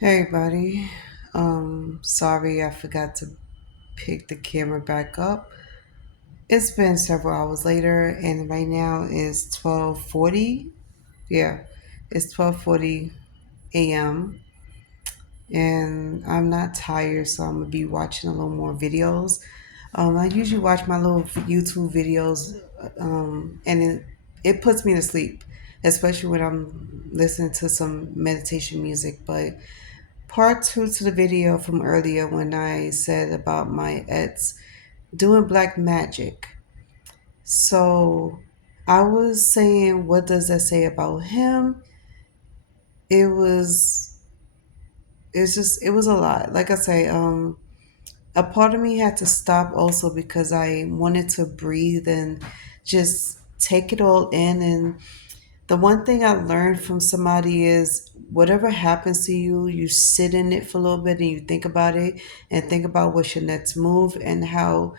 Hey, buddy. Sorry I forgot to pick the camera back up. It's been several hours later, and right now is 12:40. Yeah, it's 12:40 a.m. and I'm not tired, so I'm gonna be watching a little more videos. I usually watch my little YouTube videos, and it puts me to sleep, especially when I'm listening to some meditation music. But part two to the video from earlier when I said about my ex doing black magic. So I was saying, what does that say about him? It was, it was a lot. Like I say, a part of me had to stop also because I wanted to breathe and just take it all in. And the one thing I learned from somebody is whatever happens to you, you sit in it for a little bit and you think about it and think about what's your next move and how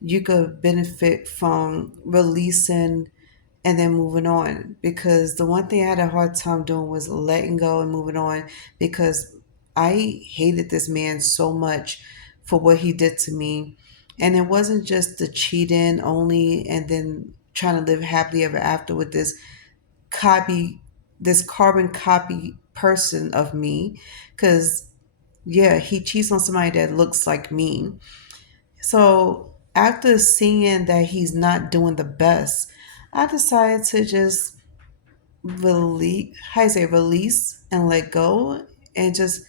you could benefit from releasing and then moving on. Because the one thing I had a hard time doing was letting go and moving on because I hated this man so much for what he did to me. And it wasn't just the cheating only and then trying to live happily ever after with copy this carbon copy person of me, because yeah, he cheats on somebody that looks like me. So after seeing that he's not doing the best, I decided to just release, how you say, release and let go, and just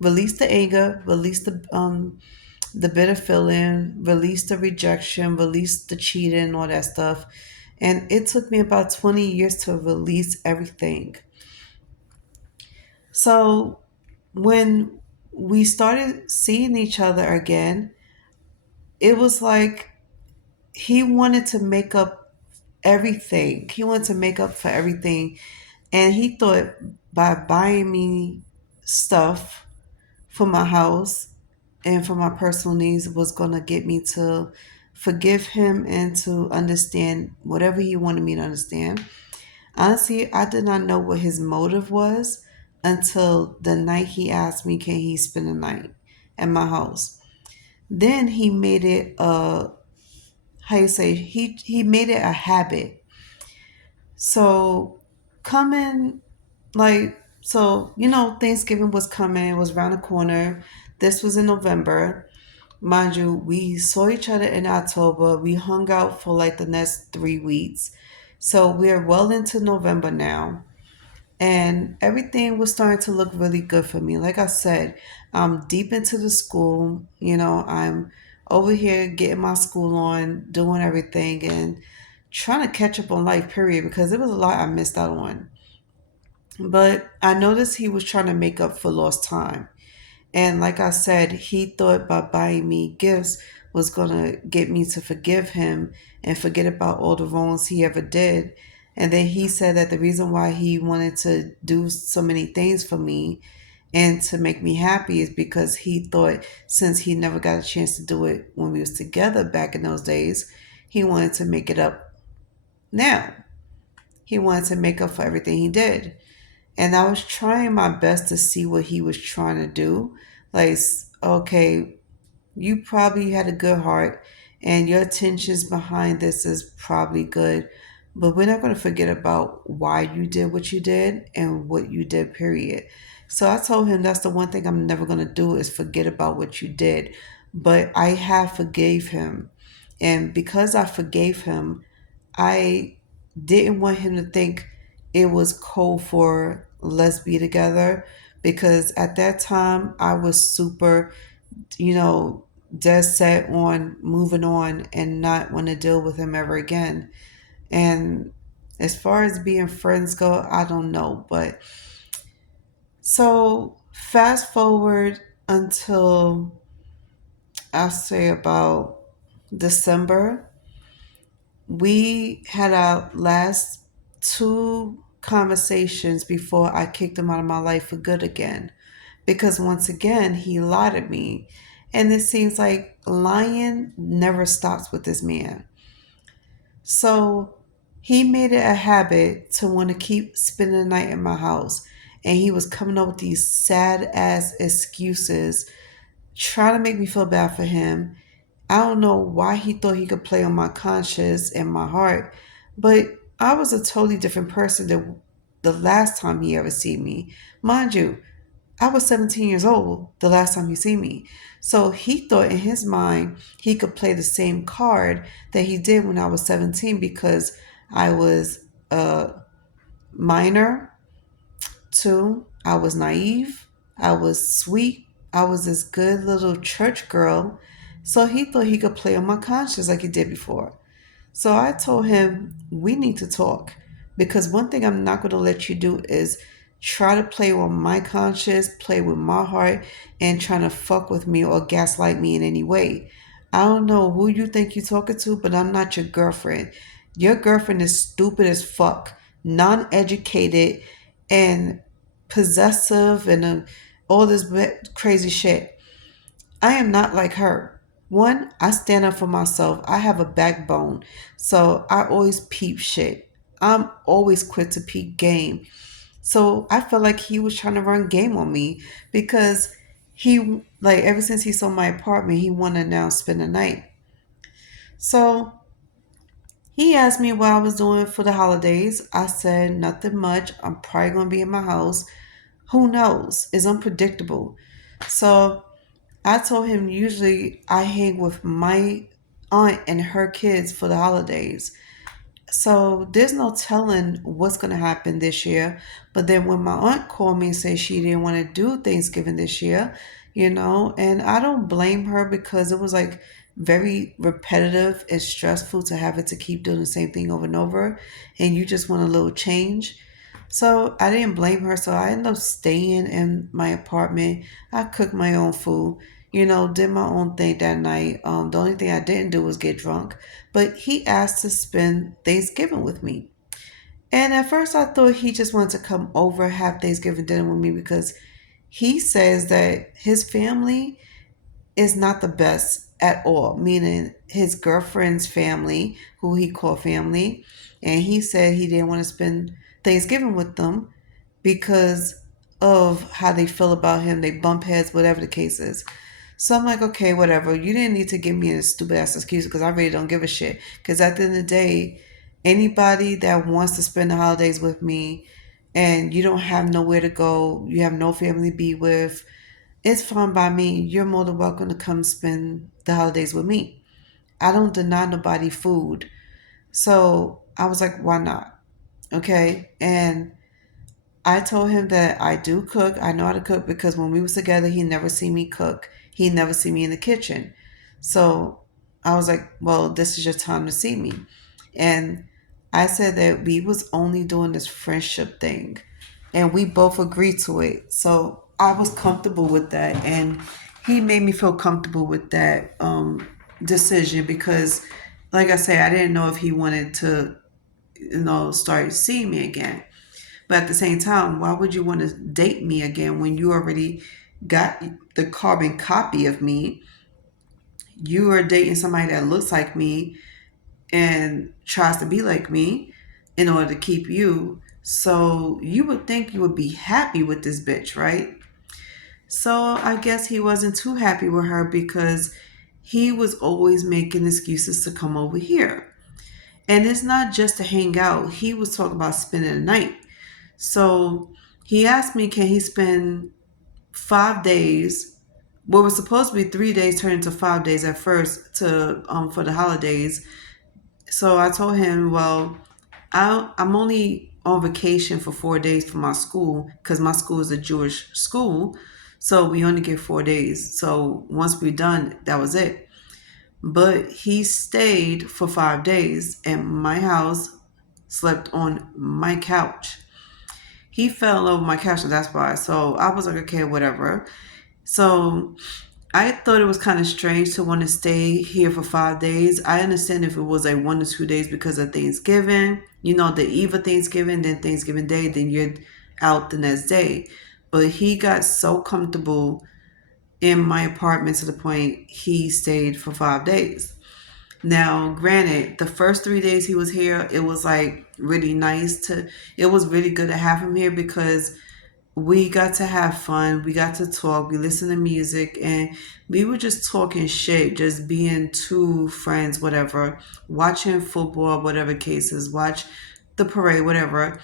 release the anger, release the bitter feeling, release the rejection, release the cheating, all that stuff. And it took me about 20 years to release everything. So when we started seeing each other again, it was like he wanted to make up everything. He wanted to make up for everything. And he thought by buying me stuff for my house and for my personal needs was going to get me to forgive him and to understand whatever he wanted me to understand. Honestly, I did not know what his motive was until the night he asked me, can he spend the night at my house? Then he made it how you say, he made it a habit. So coming Thanksgiving was coming, it was around the corner. This was in November. Mind you, we saw each other in October. We hung out for like the next 3 weeks. So we're well into November now. And everything was starting to look really good for me. Like I said, I'm deep into the school. I'm over here getting my school on, doing everything, and trying to catch up on life, period, because there was a lot I missed out on. But I noticed he was trying to make up for lost time. And like I said, he thought by buying me gifts was going to get me to forgive him and forget about all the wrongs he ever did. And then he said that the reason why he wanted to do so many things for me and to make me happy is because he thought since he never got a chance to do it when we was together back in those days, he wanted to make it up now. He wanted to make up for everything he did. And I was trying my best to see what he was trying to do. Like, okay, you probably had a good heart and your intentions behind this is probably good, but we're not going to forget about why you did what you did and what you did, period. So I told him that's the one thing I'm never going to do is forget about what you did. But I have forgave him. And because I forgave him, I didn't want him to think it was cold for let's be together, because at that time I was super, you know, dead set on moving on and not want to deal with him ever again. And as far as being friends go, I don't know. But so fast forward until I say about December, we had our last two conversations before I kicked him out of my life for good again. Because once again, he lied to me. And it seems like lying never stops with this man. So he made it a habit to want to keep spending the night in my house. and he was coming up with these sad ass excuses, trying to make me feel bad for him. I don't know why he thought he could play on my conscience and my heart, but I was a totally different person than the last time he ever seen me. Mind you, I was 17 years old the last time he seen me. So he thought in his mind he could play the same card that he did when I was 17 because I was a minor. Two, I was naive. I was sweet. I was this good little church girl. So he thought he could play on my conscience like he did before. So I told him, we need to talk. Because one thing I'm not going to let you do is try to play on my conscience, play with my heart, and trying to fuck with me or gaslight me in any way. I don't know who you think you're talking to, but I'm not your girlfriend. Your girlfriend is stupid as fuck, non educated, and possessive, and all this crazy shit. I am not like her. One, I stand up for myself. I have a backbone. So I always peep shit. I'm always quick to peep game. So I felt like he was trying to run game on me because he, like, ever since he saw my apartment, he wanted to now spend the night. So he asked me what I was doing for the holidays. I said nothing much. I'm probably going to be in my house. Who knows? It's unpredictable. So I told him usually I hang with my aunt and her kids for the holidays. So there's no telling what's going to happen this year. But then when my aunt called me and said she didn't want to do Thanksgiving this year, and I don't blame her because it was like very repetitive and stressful to have it to keep doing the same thing over and over. And you just want a little change. So I didn't blame her. So I ended up staying in my apartment. I cooked my own food, did my own thing that night. The only thing I didn't do was get drunk. But he asked to spend Thanksgiving with me. And at first I thought he just wanted to come over, have Thanksgiving dinner with me because he says that his family is not the best at all, meaning his girlfriend's family, who he called family. And he said he didn't want to spend Thanksgiving with them because of how they feel about him. They bump heads, whatever the case is. So I'm like, okay, whatever. You didn't need to give me a stupid ass excuse because I really don't give a shit. Because at the end of the day, anybody that wants to spend the holidays with me and you don't have nowhere to go, you have no family to be with, it's fine by me. You're more than welcome to come spend the holidays with me. I don't deny nobody food. So I was like, why not? Okay. And I told him that I do cook. I know how to cook because when we was together, he never seen me cook. He never see me in the kitchen. So I was like, well, this is your time to see me. And I said that we was only doing this friendship thing and we both agreed to it. So I was comfortable with that and he made me feel comfortable with that decision because like I say, I didn't know if he wanted to, start seeing me again. But at the same time, why would you want to date me again when you already got the carbon copy of me? You are dating somebody that looks like me and tries to be like me in order to keep you. So you would think you would be happy with this bitch, right? So I guess he wasn't too happy with her because he was always making excuses to come over here. And it's not just to hang out. He was talking about spending the night. So he asked me, can he spend 5 days? What was supposed to be 3 days turned into 5 days at first to for the holidays. So I told him, well, I'm only on vacation for 4 days for my school because my school is a Jewish school. So we only get 4 days. So once we're done, that was it. But he stayed for 5 days in my house, slept on my couch. He fell in love with my couch, and that's why. So I was like, okay, whatever. So I thought it was kind of strange to want to stay here for 5 days. I understand if it was like 1 to 2 days because of Thanksgiving, the eve of Thanksgiving, then Thanksgiving Day, then you're out the next day. But he got so comfortable in my apartment to the point he stayed for 5 days. Now, granted, the first 3 days he was here, it was like really nice it was really good to have him here because we got to have fun. We got to talk. We listened to music, and we were just talking shit, just being two friends, whatever, watching football, whatever cases, watch the parade, whatever.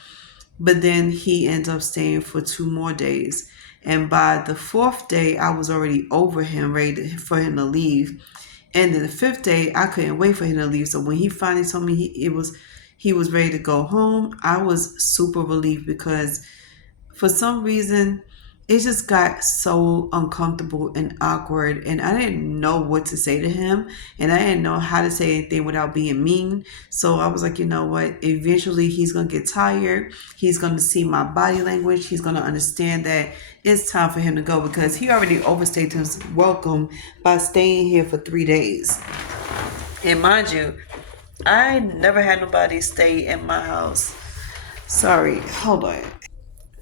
But then he ended up staying for 2 more days. And by the fourth day, I was already over him, for him to leave. And then the fifth day, I couldn't wait for him to leave. So when he finally told me he was ready to go home, I was super relieved because for some reason it just got so uncomfortable and awkward, and I didn't know what to say to him, and I didn't know how to say anything without being mean. So I was like, you know what, eventually he's gonna get tired, he's gonna see my body language, he's gonna understand that it's time for him to go, because he already overstayed his welcome by staying here for 3 days. And mind you, I never had nobody stay in my house. Sorry, hold on.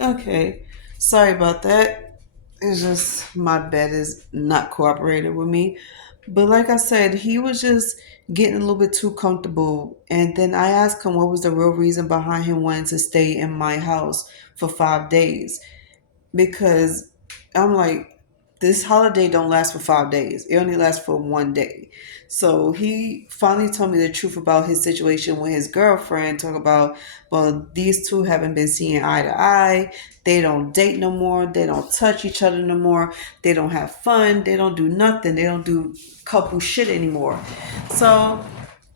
Okay. Sorry about that. It's just my bed is not cooperating with me. But like I said, he was just getting a little bit too comfortable. And then I asked him what was the real reason behind him wanting to stay in my house for 5 days, because I'm like, this holiday don't last for 5 days. It only lasts for one day. So he finally told me the truth about his situation with his girlfriend. Talk about, well, these two haven't been seeing eye to eye. They don't date no more. They don't touch each other no more. They don't have fun. They don't do nothing. They don't do couple shit anymore. So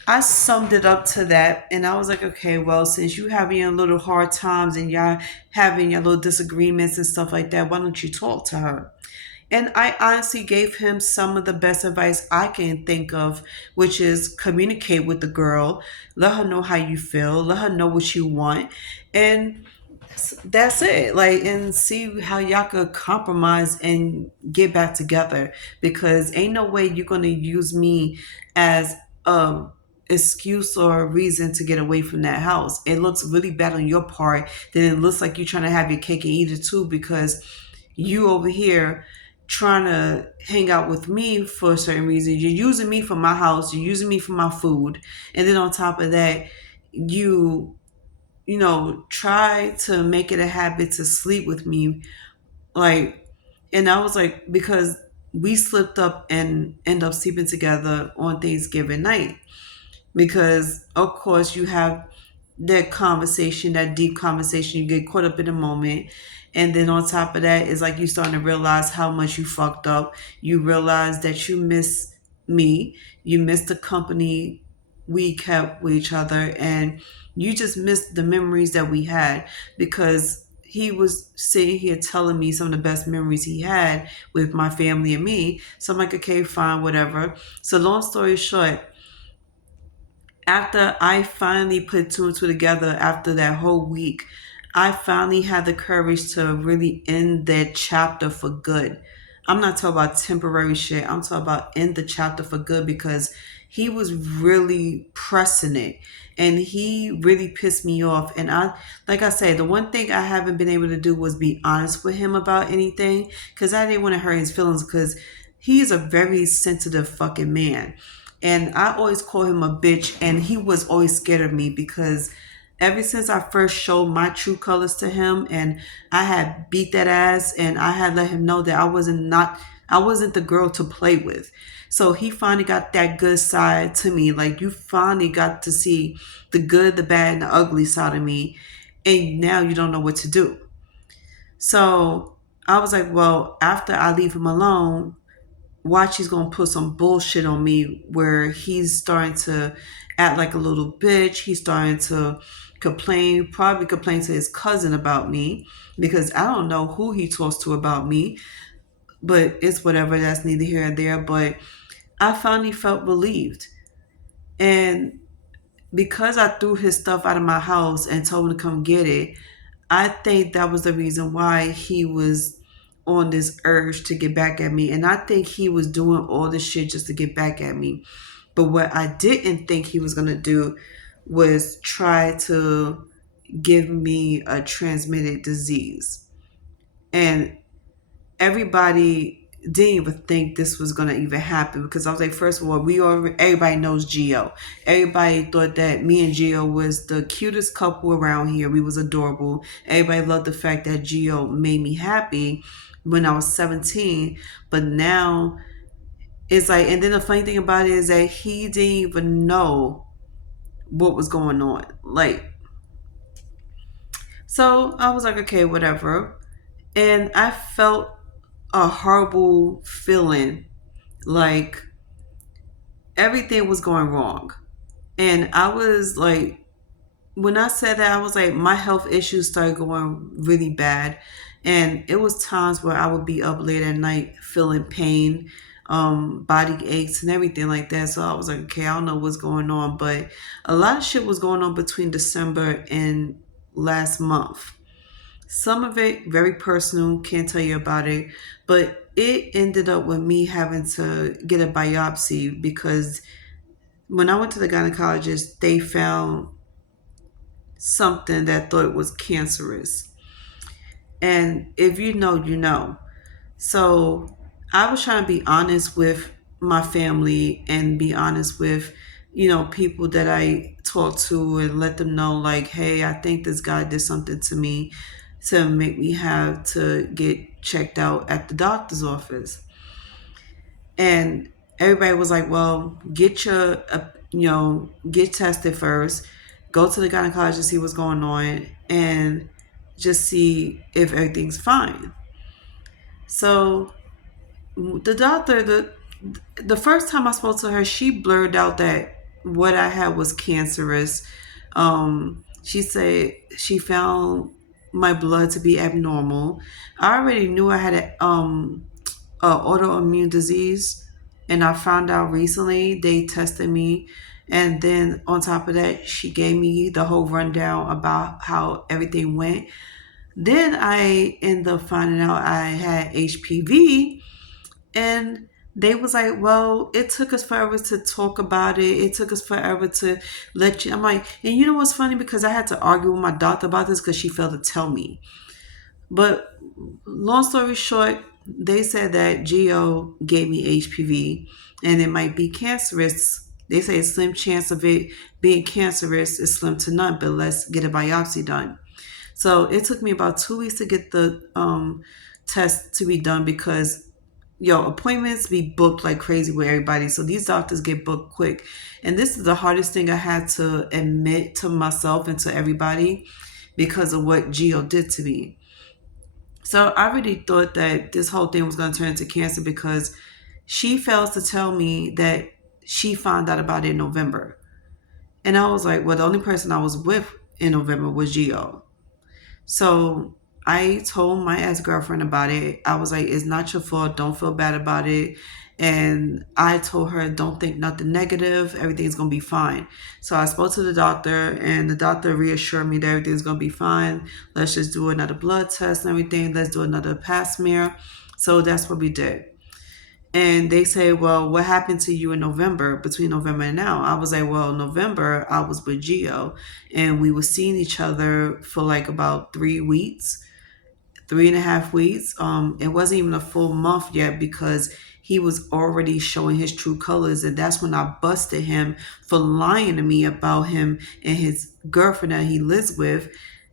I summed it up to that, and I was like, okay, well, since you having your little hard times and y'all having your little disagreements and stuff like that, why don't you talk to her? And I honestly gave him some of the best advice I can think of, which is communicate with the girl, let her know how you feel, let her know what you want, and that's it. Like, and see how y'all could compromise and get back together, because ain't no way you're gonna use me as a excuse or a reason to get away from that house. It looks really bad on your part. Then it looks like you're trying to have your cake and eat it too, because you over here trying to hang out with me for a certain reason. You're using me for my house, you're using me for my food, and then on top of that, try to make it a habit to sleep with me. Like, and I was like, because we slipped up and end up sleeping together on Thanksgiving night. Because of course you have that conversation, that deep conversation, you get caught up in the moment. And then on top of that, it's like you starting to realize how much you fucked up. You realize that you miss me. You miss the company we kept with each other. And you just miss the memories that we had, because he was sitting here telling me some of the best memories he had with my family and me. So I'm like, okay, fine, whatever. So long story short, after I finally put two and two together after that whole week, I finally had the courage to really end that chapter for good. I'm not talking about temporary shit. I'm talking about end the chapter for good, because he was really pressing it and he really pissed me off. And like I said, the one thing I haven't been able to do was be honest with him about anything, because I didn't want to hurt his feelings, because he's a very sensitive fucking man. And I always call him a bitch, and he was always scared of me, because ever since I first showed my true colors to him, and I had beat that ass, and I had let him know that I wasn't the girl to play with. So he finally got that good side to me. Like, you finally got to see the good, the bad, and the ugly side of me, and now you don't know what to do. So I was like, well, after I leave him alone, watch, he's gonna put some bullshit on me where he's starting to act like a little bitch. He's starting to probably complain to his cousin about me, because I don't know who he talks to about me, but it's whatever, that's neither here nor there. But I finally felt relieved. And because I threw his stuff out of my house and told him to come get it, I think that was the reason why he was on this urge to get back at me. And I think he was doing all this shit just to get back at me. But what I didn't think he was going to do was try to give me a transmitted disease. And everybody didn't even think this was gonna even happen, because I was like, first of all, everybody knows Gio. Everybody thought that me and Gio was the cutest couple around here. We was adorable. Everybody loved the fact that Gio made me happy when I was 17. But now it's like, and then the funny thing about it is that he didn't even know what was going on. Like, so I was like, okay, whatever. And I felt a horrible feeling, like everything was going wrong. And I was like, when I said that, I was like, my health issues started going really bad. And it was times where I would be up late at night feeling pain, body aches and everything like that. So I was like, okay, I don't know what's going on. But a lot of shit was going on between December and last month. Some of it very personal, can't tell you about it. But it ended up with me having to get a biopsy, because when I went to the gynecologist, they found something that thought was cancerous. And if you know, you know. So I was trying to be honest with my family and be honest with, people that I talk to, and let them know, like, hey, I think this guy did something to me to make me have to get checked out at the doctor's office. And everybody was like, well, get tested first, go to the gynecologist, see what's going on, and just see if everything's fine. So the doctor, the first time I spoke to her, she blurred out that what I had was cancerous. She said she found my blood to be abnormal. I already knew I had a autoimmune disease, and I found out recently. They tested me, and then on top of that, she gave me the whole rundown about how everything went. Then I ended up finding out I had HPV, and they was like, well, it took us forever to talk about it. It took us forever to let you. I'm like, and you know what's funny? Because I had to argue with my doctor about this because she failed to tell me. But long story short, they said that Geo gave me HPV and it might be cancerous. They say a slim chance of it being cancerous is slim to none, but let's get a biopsy done. So it took me about 2 weeks to get the test to be done, because appointments be booked like crazy with everybody. So these doctors get booked quick. And this is the hardest thing I had to admit to myself and to everybody, because of what Geo did to me. So I really thought that this whole thing was going to turn into cancer, because she fails to tell me that she found out about it in November. And I was like, well, the only person I was with in November was Geo. So I told my ex-girlfriend about it. I was like, it's not your fault. Don't feel bad about it. And I told her, don't think nothing negative. Everything's going to be fine. So I spoke to the doctor, and the doctor reassured me that everything's going to be fine. Let's just do another blood test and everything. Let's do another pap smear. So that's what we did. And they say, well, what happened to you in November, between November and now? I was like, well, November, I was with Geo, and we were seeing each other for like about 3 weeks, 3.5 weeks. It wasn't even a full month yet, because he was already showing his true colors. And that's when I busted him for lying to me about him and his girlfriend that he lives with,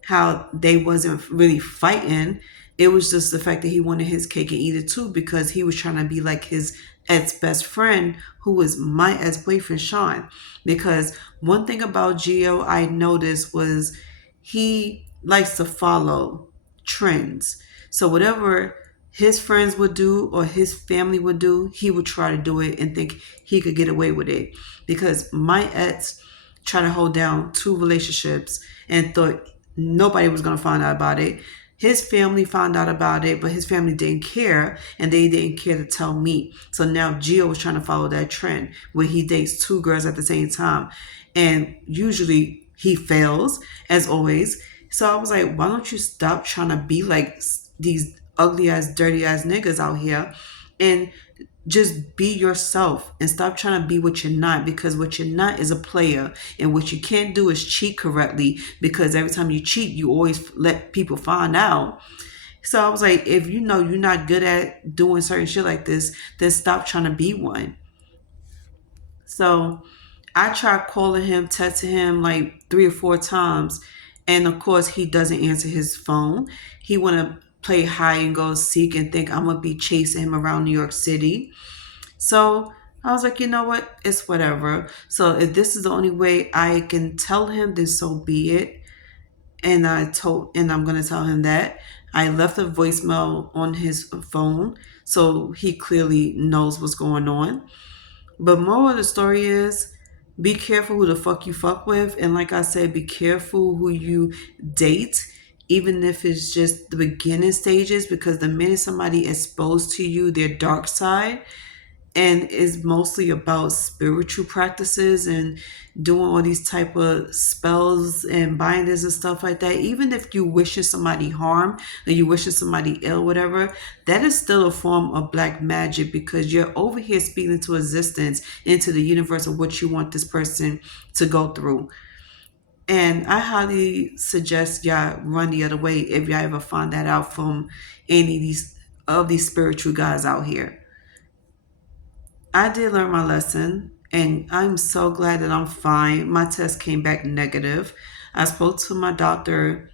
how they wasn't really fighting. It was just the fact that he wanted his cake and eat it too, because he was trying to be like his ex-best friend, who was my ex-boyfriend, Sean. Because one thing about Gio I noticed was he likes to follow trends. So whatever his friends would do or his family would do, he would try to do it and think he could get away with it. Because my ex tried to hold down 2 relationships and thought nobody was going to find out about it. His family found out about it, but his family didn't care, and they didn't care to tell me. So now Gio was trying to follow that trend where he dates 2 girls at the same time. And usually he fails, as always. So I was like, why don't you stop trying to be like these ugly ass, dirty ass niggas out here, and just be yourself, and stop trying to be what you're not, because what you're not is a player, and what you can't do is cheat correctly, because every time you cheat, you always let people find out. So I was like, if you know you're not good at doing certain shit like this, then stop trying to be one. So I tried calling him, texting him like 3 or 4 times, and of course he doesn't answer his phone. He wanna play hide and go seek and think I'm gonna be chasing him around New York City. So I was like, you know what? It's whatever. So if this is the only way I can tell him, then so be it. And I'm gonna tell him that. I left a voicemail on his phone, so he clearly knows what's going on. But moral of the story is be careful who the fuck you fuck with. And like I said, be careful who you date, even if it's just the beginning stages, because the minute somebody exposed to you their dark side, and is mostly about spiritual practices and doing all these type of spells and binders and stuff like that, even if you wishing somebody harm or you wishing somebody ill, whatever, that is still a form of black magic, because you're over here speaking into existence, into the universe of what you want this person to go through. And I highly suggest y'all run the other way if y'all ever find that out from any of these spiritual guys out here. I did learn my lesson, and I'm so glad that I'm fine. My test came back negative. I spoke to my doctor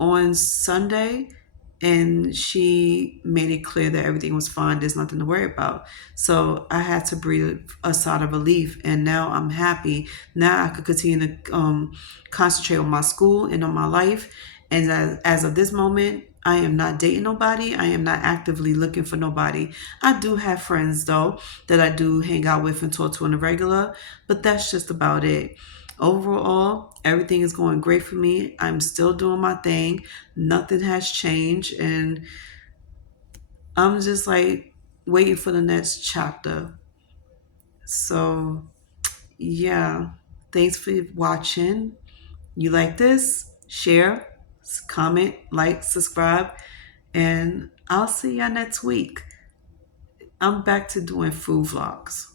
on Sunday, and she made it clear that everything was fine. There's nothing to worry about. So I had to breathe a sigh of relief, and now I'm happy. Now I could continue to concentrate on my school and on my life. And as of this moment, I am not dating nobody. I am not actively looking for nobody. I do have friends though that I do hang out with and talk to on a regular, but that's just about it. Overall, everything is going great for me. I'm still doing my thing. Nothing has changed. And I'm just like waiting for the next chapter. So, yeah. Thanks for watching. You like this? Share, comment, like, subscribe, and I'll see y'all next week. I'm back to doing food vlogs.